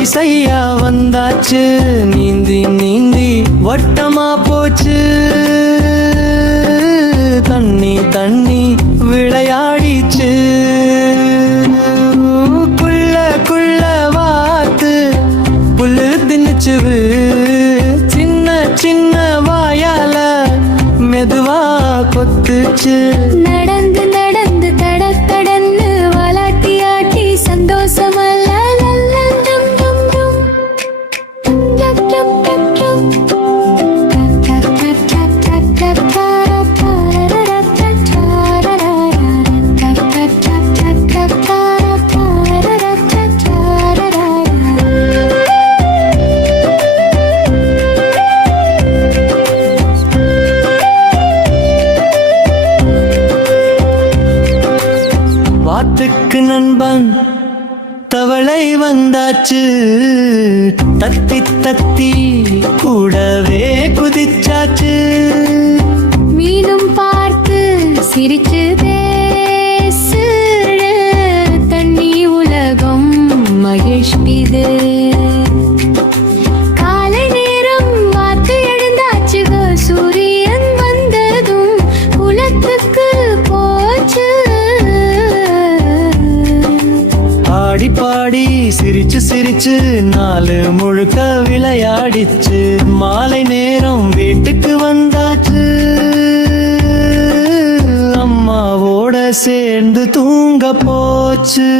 வரிசையா வந்தாச்சு, நீந்தி நீந்தி வட்டமா போச்சு. தண்ணி தண்ணி விளையாடிச்சு, குள்ள குள்ள வாத்து புல்லு தின்னுச்சுவு. சின்ன சின்ன வாயால மெதுவா கொத்துச்சு. நடந்து நடந்து தட தடன்னு வாலாட்டி ஆட்டி சந்தோஷமல்ல. வாத்துக்கு நண்பன் தவளை வந்தாச்சு, தத்தி தத்தி கூடவே குதிச்சாச்சு. மீனும் பார்த்து சிரிச்சு பேசு, தண்ணி உலகம் மகிழ்ச்சிது. காலை நேரம் வாத்து எழுந்தாச்சுக, சூரியன் வந்ததும் குளத்துக்கு போச்சு. பாடி பாடி சிரிச்சு சிரிச்சு நாலு முழுக்க விளையாடிச்சு. மாலை நேரம் வீட்டுக்கு வந்தாச்சு, அம்மாவோட சேர்ந்து தூங்க போச்சு.